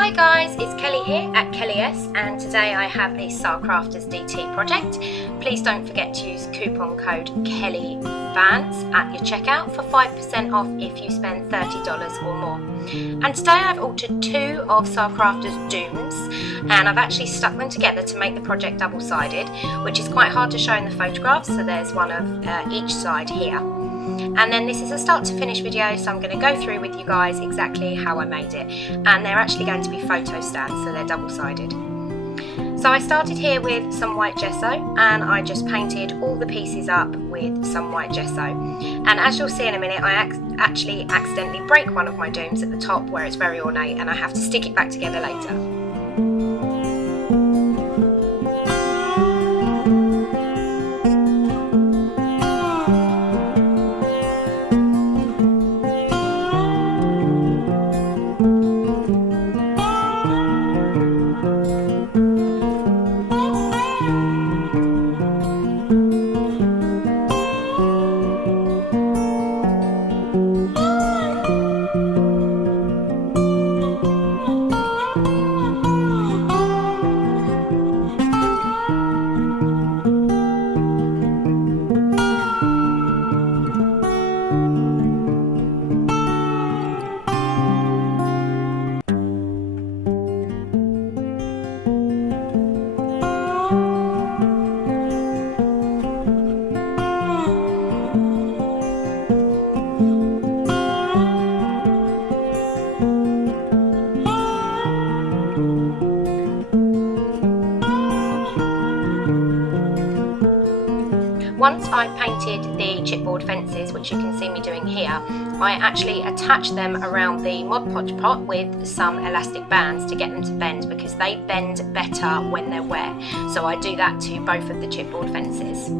Hi guys, it's Kelly here at Kelly S, and today I have a Sacrafters DT project. Please don't forget to use coupon code KELLYFANS at your checkout for 5% off if you spend $30 or more. And today I've altered two of Sacrafters dooms, and I've actually stuck them together to make the project double-sided, which is quite hard to show in the photographs, so there's one of each side here. And then this is a start to finish video, so I'm going to go through with you guys exactly how I made it, and they're actually going to be photo stands, so they're double-sided. So I started here with some white gesso, and I just painted all the pieces up with some white gesso. And as you'll see in a minute, I actually accidentally break one of my dooms at the top where it's very ornate, and I have to stick it back together later. Once I've painted the chipboard fences, which you can see me doing here, I actually attach them around the Mod Podge pot with some elastic bands to get them to bend, because they bend better when they're wet. So I do that to both of the chipboard fences.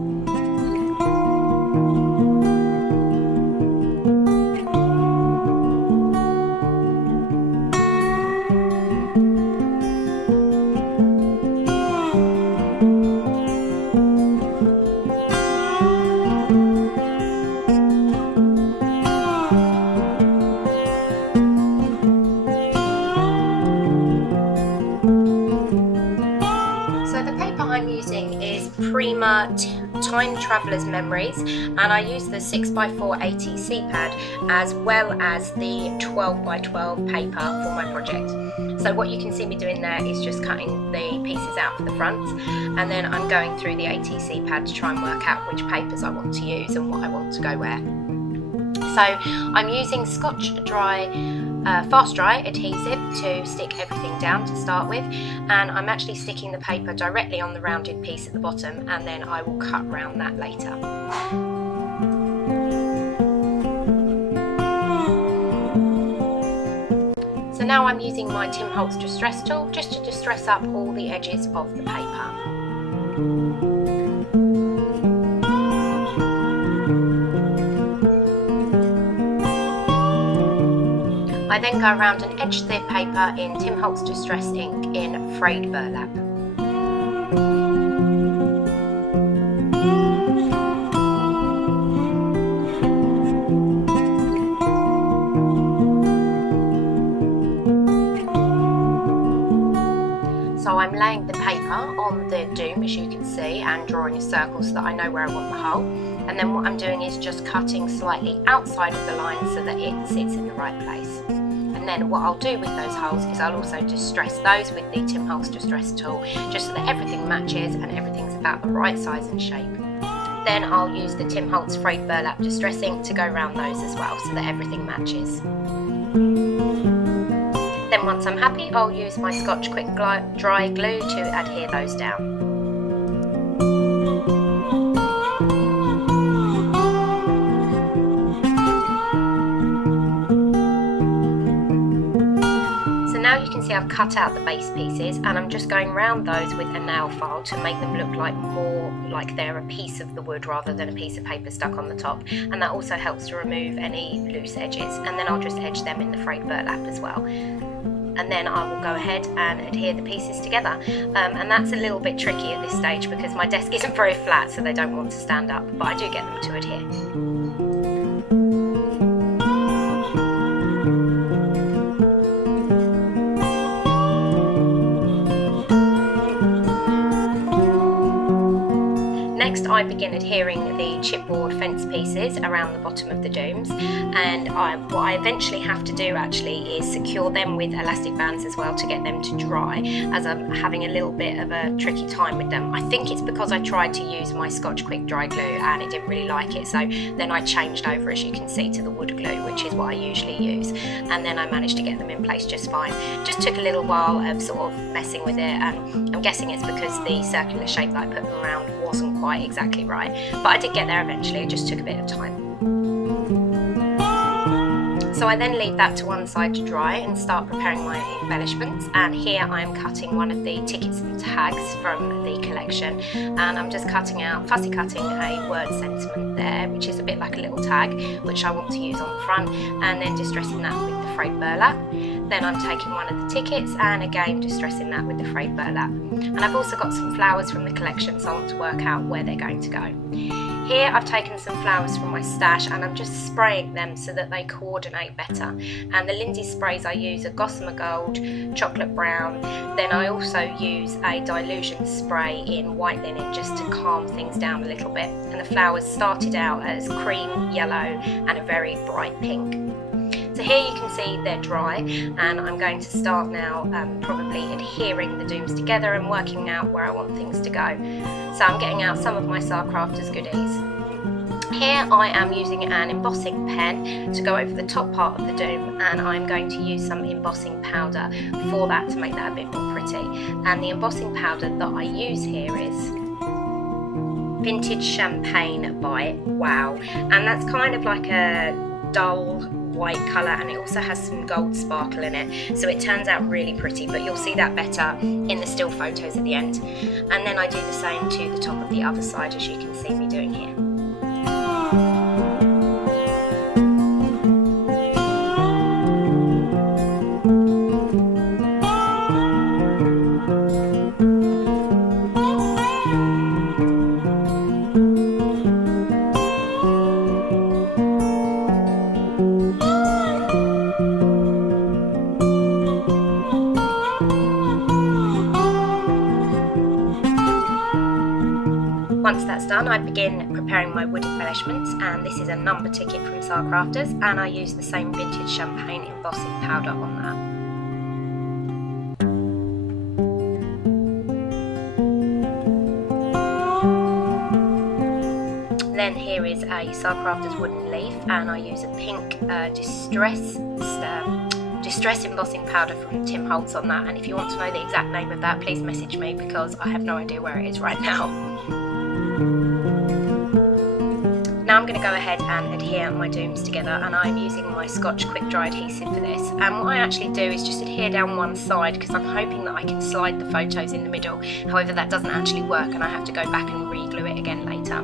I'm using is Prima Time Traveller's Memories, and I use the 6x4 ATC pad as well as the 12x12 paper for my project. So what you can see me doing there is just cutting the pieces out for the front, and then I'm going through the ATC pad to try and work out which papers I want to use and what I want to go where. So I'm using Scotch Fast Dry adhesive to stick everything down to start with, and I'm actually sticking the paper directly on the rounded piece at the bottom, and then I will cut round that later. So now I'm using my Tim Holtz Distress tool just to distress up all the edges of the paper. I then go around and edge the paper in Tim Holtz Distress ink in frayed burlap. So I'm laying the paper on the doom, as you can see, and drawing a circle so that I know where I want the hole. And then what I'm doing is just cutting slightly outside of the line so that it sits in the right place. And then what I'll do with those holes is I'll also distress those with the Tim Holtz Distress tool, just so that everything matches and everything's about the right size and shape. Then I'll use the Tim Holtz frayed burlap distress ink to go around those as well, so that everything matches. Then once I'm happy, I'll use my Scotch Quick Dry glue to adhere those down. Now you can see I've cut out the base pieces, and I'm just going around those with a nail file to make them look more like they're a piece of the wood rather than a piece of paper stuck on the top, and that also helps to remove any loose edges. And then I'll just edge them in the frayed burlap as well. and then I will go ahead and adhere the pieces together. And that's a little bit tricky at this stage because my desk isn't very flat, so they don't want to stand up, but I do get them to adhere. I begin adhering the chipboard fence pieces around the bottom of the dooms, and what I eventually have to do actually is secure them with elastic bands as well to get them to dry, as I'm having a little bit of a tricky time with them. I think it's because I tried to use my Scotch Quick Dry Glue and it didn't really like it, so then I changed over, as you can see, to the wood glue, which is what I usually use, and then I managed to get them in place just fine. Just took a little while of sort of messing with it, and I'm guessing it's because the circular shape that I put them around wasn't quite exactly right, but I did get there eventually. It just took a bit of time. So I then leave that to one side to dry and start preparing my embellishments, and here I am cutting one of the tickets and tags from the collection, and I'm just fussy cutting a word sentiment there, which is a bit like a little tag which I want to use on the front, and then distressing that with the frayed burlap. Then I'm taking one of the tickets and again distressing that with the frayed burlap. And I've also got some flowers from the collection, so I want to work out where they're going to go. Here I've taken some flowers from my stash and I'm just spraying them so that they coordinate better. And the Lindsay sprays I use are Gossamer Gold, Chocolate Brown, then I also use a dilution spray in white linen just to calm things down a little bit. And the flowers started out as cream, yellow and a very bright pink. So here you can see they're dry, and I'm going to start now probably adhering the dooms together and working out where I want things to go. So I'm getting out some of my Sacrafters goodies. Here I am using an embossing pen to go over the top part of the doom, and I'm going to use some embossing powder for that to make that a bit more pretty. And the embossing powder that I use here is Vintage Champagne by Wow, and that's kind of like a dull white colour, and it also has some gold sparkle in it, so it turns out really pretty, but you'll see that better in the still photos at the end. And then I do the same to the top of the other side, as you can see me doing here. Once that's done, I begin preparing my wood embellishments, and this is a number ticket from Sacrafters, and I use the same Vintage Champagne embossing powder on that. Then here is a Sacrafters wooden leaf, and I use a pink distress embossing powder from Tim Holtz on that, and if you want to know the exact name of that, please message me because I have no idea where it is right now. Now I'm going to go ahead and adhere my dooms together, and I'm using my Scotch Quick Dry adhesive for this. And what I actually do is just adhere down one side because I'm hoping that I can slide the photos in the middle. However, that doesn't actually work and I have to go back and re-glue it again later.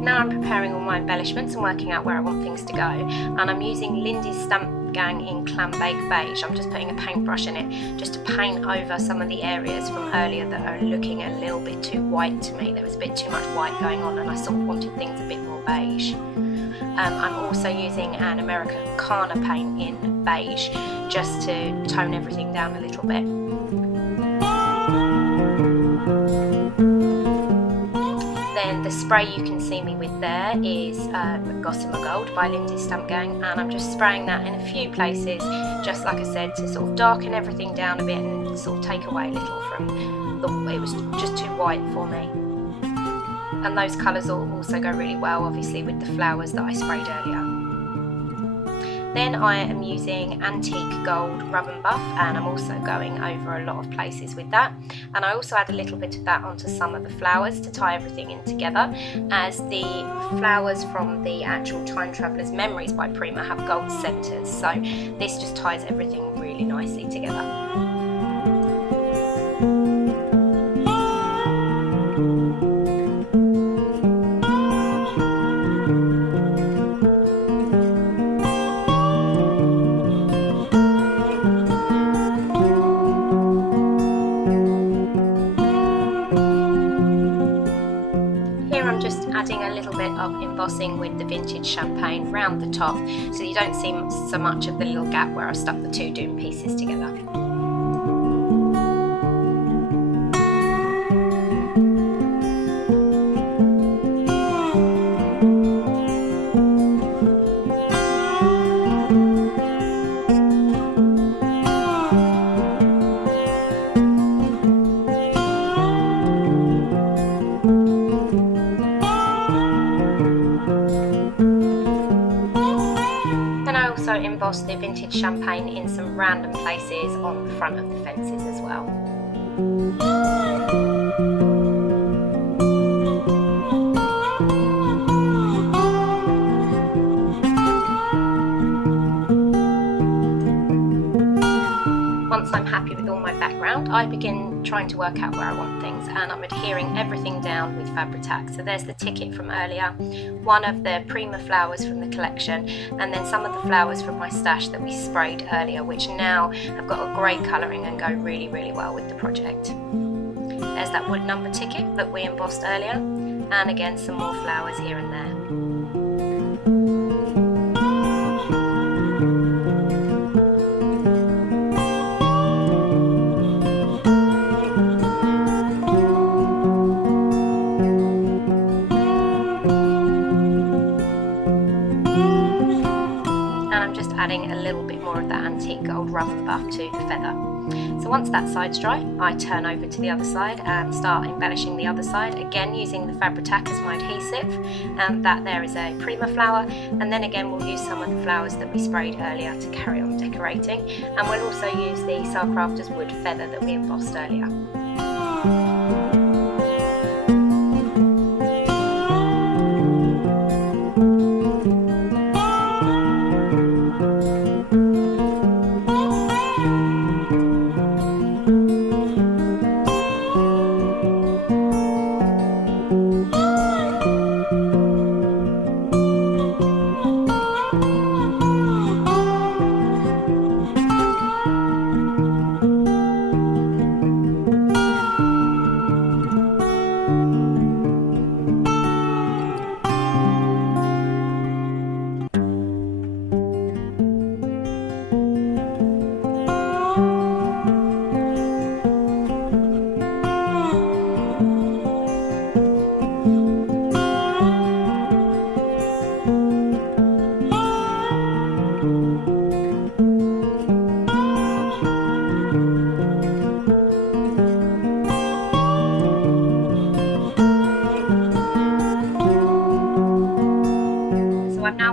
Now I'm preparing all my embellishments and working out where I want things to go, and I'm using Lindy's Stamp Gang in Clambake Beige. I'm just putting a paintbrush in it just to paint over some of the areas from earlier that are looking a little bit too white to me. There was a bit too much white going on and I sort of wanted things a bit more beige. I'm also using an Americana paint in beige just to tone everything down a little bit. Then the spray you can see me with there is Gossamer Gold by Lindy's Stamp Gang, and I'm just spraying that in a few places, just like I said, to sort of darken everything down a bit and sort of take away a little from it was just too white for me. And those colours will also go really well, obviously, with the flowers that I sprayed earlier. Then I am using Antique Gold Rub and Buff, and I'm also going over a lot of places with that. And I also add a little bit of that onto some of the flowers to tie everything in together, as the flowers from the actual Time Traveller's Memories by Prima have gold centres, so this just ties everything really nicely together. Adding a little bit of embossing with the Vintage Champagne round the top so you don't see so much of the little gap where I stuck the two doom pieces together. also embossed the vintage champagne in some random places on the front of the fences as well. Once I'm happy with all my background, I begin trying to work out where I want things, and I'm adhering everything down with Fabri-Tac. So there's the ticket from earlier, one of the Prima flowers from the collection, and then some of the flowers from my stash that we sprayed earlier, which now have got a great colouring and go really, really well with the project. There's that wood number ticket that we embossed earlier, and again some more flowers here and there. Adding a little bit more of that antique gold rum and buff to the feather. So once that side's dry, I turn over to the other side and start embellishing the other side, again using the Fabri-Tac as my adhesive. That there is a Prima flower, and then again we'll use some of the flowers that we sprayed earlier to carry on decorating, and we'll also use the Sacrafters wood feather that we embossed earlier.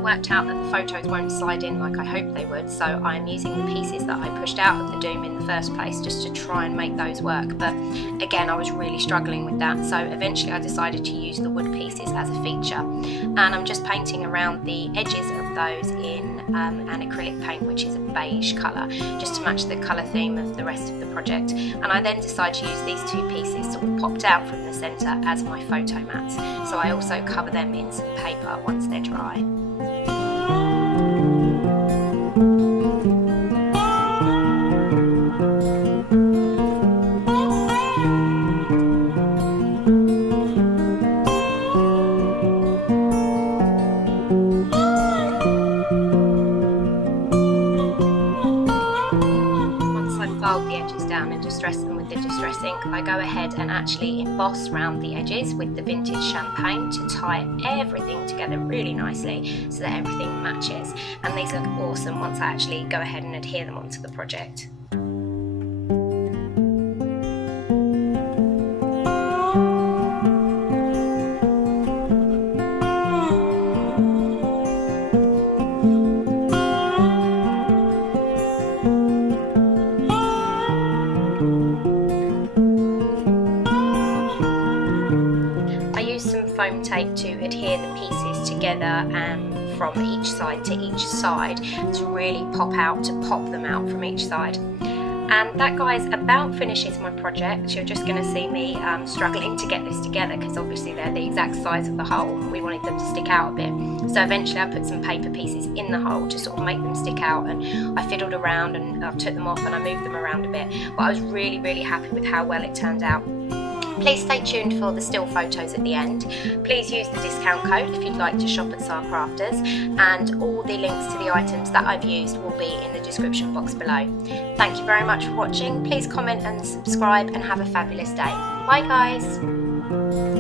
Worked out that the photos won't slide in like I hoped they would, so I'm using the pieces that I pushed out of the doom in the first place just to try and make those work, but again I was really struggling with that, so eventually I decided to use the wood pieces as a feature, and I'm just painting around the edges of those in an acrylic paint which is a beige colour, just to match the colour theme of the rest of the project. And I then decided to use these two pieces sort of popped out from the centre as my photo mats, so I also cover them in some paper once they're dry. Fold the edges down and distress them with the distress ink, I go ahead and actually emboss round the edges with the vintage champagne to tie everything together really nicely so that everything matches, and these look awesome once I actually go ahead and adhere them onto the project. Foam tape to adhere the pieces together from each side to each side to really pop them out from each side. And that, guys, about finishes my project. You're just going to see me struggling to get this together because obviously they're the exact size of the hole and we wanted them to stick out a bit. So eventually I put some paper pieces in the hole to sort of make them stick out, and I fiddled around and I took them off and I moved them around a bit. But I was really, really happy with how well it turned out. Please stay tuned for the still photos at the end. Please use the discount code if you'd like to shop at Sacrafters, and all the links to the items that I've used will be in the description box below. Thank you very much for watching. Please comment and subscribe and have a fabulous day. Bye guys!